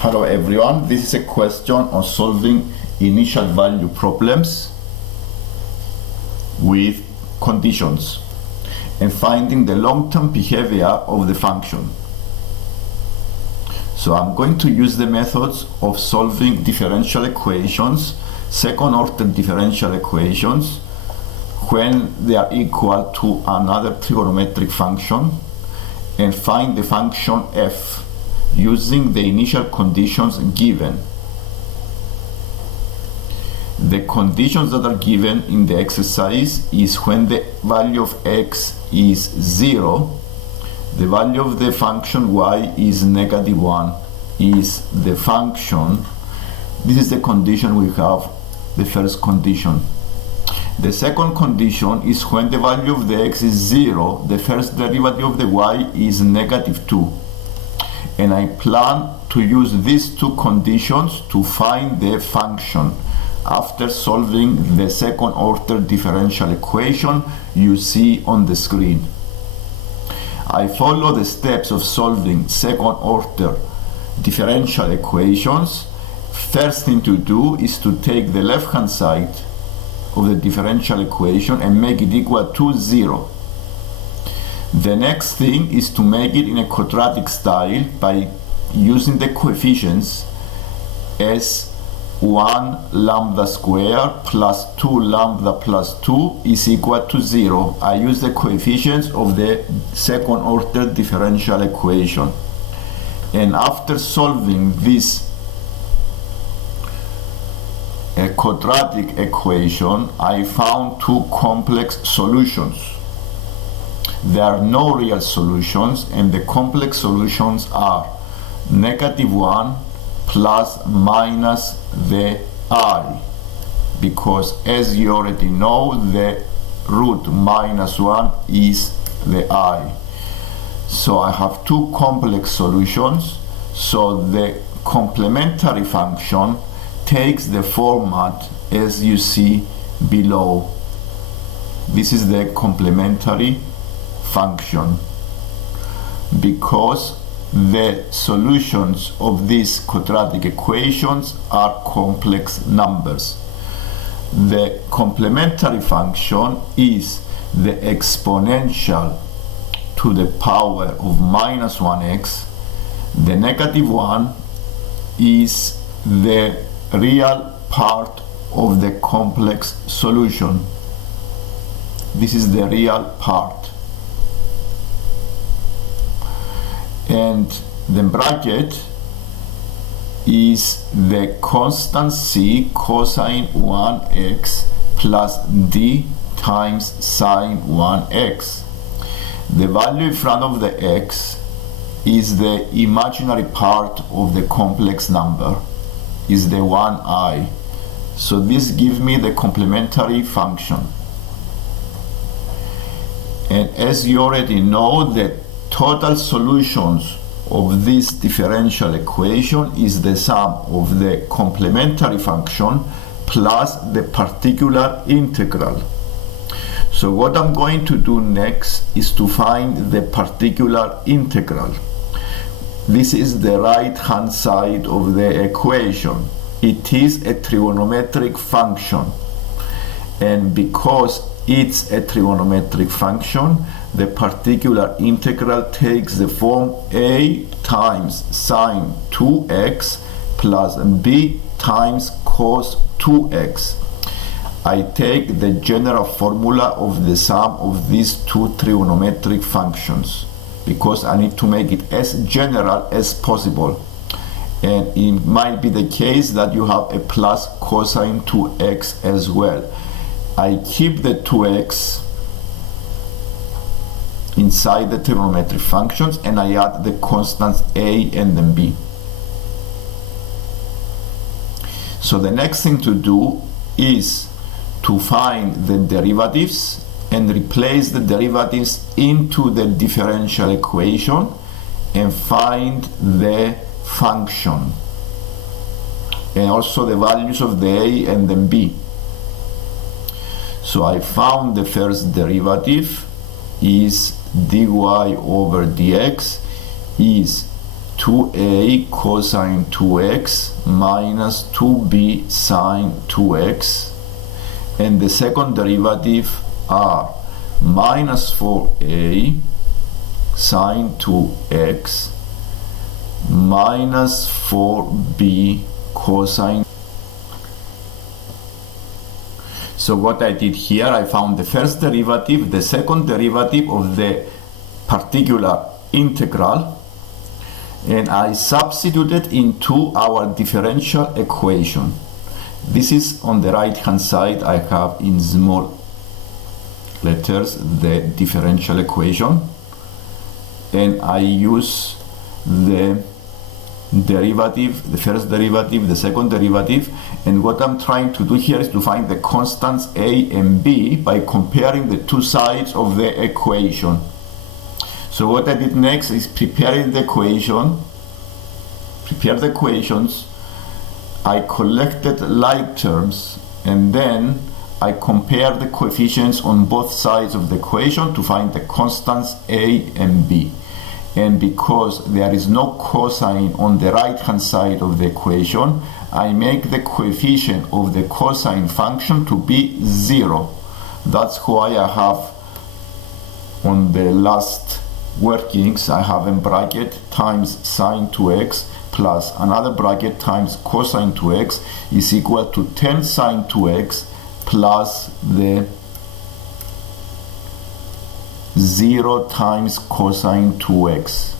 Hello everyone, this is a question on solving initial value problems with conditions and finding the long-term behavior of the function. So I'm going to use the methods of solving differential equations, second order differential equations, when they are equal to another trigonometric function, and find the function f using the initial conditions given. The conditions that are given in the exercise is when the value of x is 0, the value of the function y is -1, is the function. This is the condition we have, the first condition. The second condition is when the value of the x is 0, the first derivative of the y is -2. And I plan to use these two conditions to find the function after solving the second order differential equation you see on the screen. I follow the steps of solving second order differential equations. First thing to do is to take the left hand side of the differential equation and make it equal to 0. The next thing is to make it in a quadratic style by using the coefficients as 1 lambda square plus 2 lambda plus 2 is equal to 0. I use the coefficients of the second order differential equation. And after solving this quadratic equation, I found two complex solutions. There are no real solutions, and the complex solutions are -1 plus minus the I, because as you already know, the root -1 is the I. So I have two complex solutions. So the complementary function takes the format as you see below. This is the complementary function, because the solutions of these quadratic equations are complex numbers. The complementary function is the exponential to the power of -1x. The -1 is the real part of the complex solution. This is the real part. And the bracket is the constant c cosine 1x plus d times sine 1x. The value in front of the x is the imaginary part of the complex number, is the 1i. So this gives me the complementary function. And as you already know, the total solutions of this differential equation is the sum of the complementary function plus the particular integral. So what I'm going to do next is to find the particular integral. This is the right hand side of the equation. It is a trigonometric function, and because it's a trigonometric function, the particular integral takes the form a times sine 2x plus b times cos 2x. I take the general formula of the sum of these two trigonometric functions, because I need to make it as general as possible. And it might be the case that you have a plus cosine 2x as well. I keep the 2x inside the trigonometric functions, and I add the constants a and then b. So the next thing to do is to find the derivatives and replace the derivatives into the differential equation and find the function and also the values of the a and then b. So I found the first derivative is dy over dx is 2a cosine 2x minus 2b sine 2x, and the second derivative are minus 4a sine 2x minus 4b cosine. So what I did here, I found the first derivative, the second derivative of the particular integral, and I substituted into our differential equation. This is on the right hand side. I have in small letters the differential equation, and I use the derivative, the first derivative, the second derivative, and what I'm trying to do here is to find the constants a and b by comparing the two sides of the equation. So what I did next is prepared the equations, I collected like terms, and then I compared the coefficients on both sides of the equation to find the constants a and b. And because there is no cosine on the right hand side of the equation, I make the coefficient of the cosine function to be 0. That's why I have on the last workings, I have in bracket times sine 2x plus another bracket times cosine 2x is equal to 10 sine 2x plus the 0 times cosine 2x.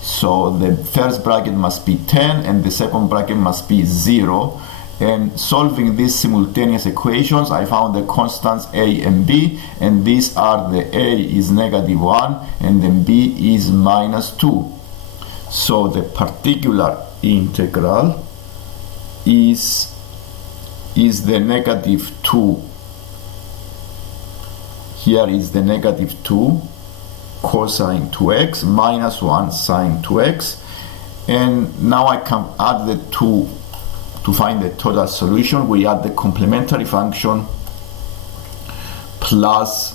So the first bracket must be 10 and the second bracket must be 0. And solving these simultaneous equations, I found the constants a and b, and these are the a is -1 and then b is -2. So the particular integral is the -2. Here is the -2 cosine 2x minus 1 sine 2x, and now I can add the two to find the total solution. We add the complementary function plus,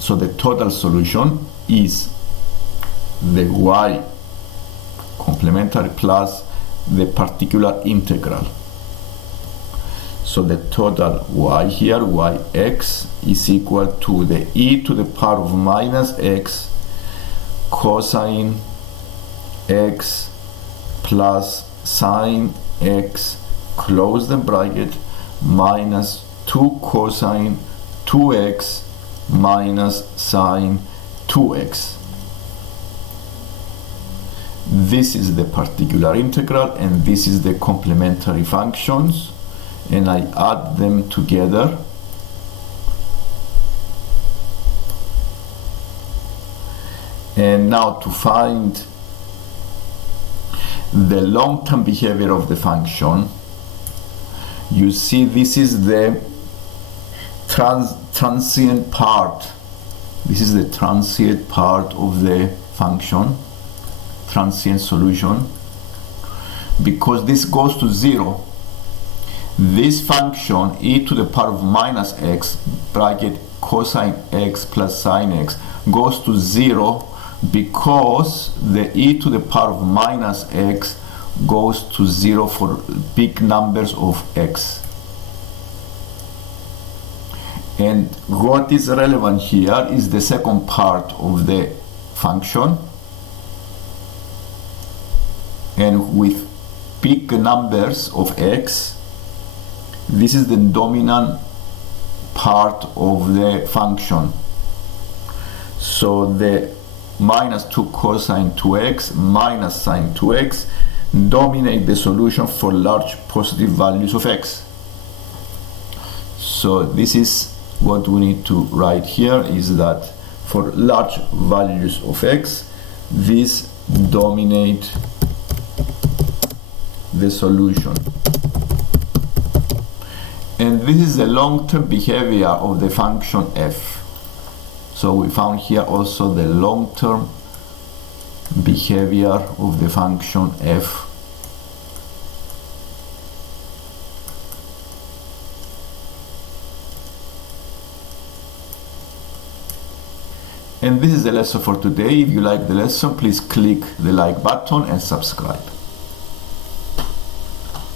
so the total solution is the y complementary plus the particular integral. So the total y here, yx, is equal to the e to the power of minus x cosine x plus sine x, close the bracket, minus 2 cosine 2x minus sine 2x. This is the particular integral and this is the complementary functions, and I add them together. And now to find the long-term behavior of the function, you see this is the transient part. This is the transient part of the function, transient solution, because this goes to 0. This function e to the power of minus x bracket cosine x plus sine x goes to 0 because the e to the power of minus x goes to 0 for big numbers of x. And what is relevant here is the second part of the function, and with big numbers of x, this is the dominant part of the function. So the minus 2 cosine 2x minus sine 2x dominate the solution for large positive values of x. So this is what we need to write here, is that for large values of x, these dominate the solution. And this is the long-term behavior of the function f. So we found here also the long-term behavior of the function f. And this is the lesson for today. If you like the lesson, please click the like button and subscribe.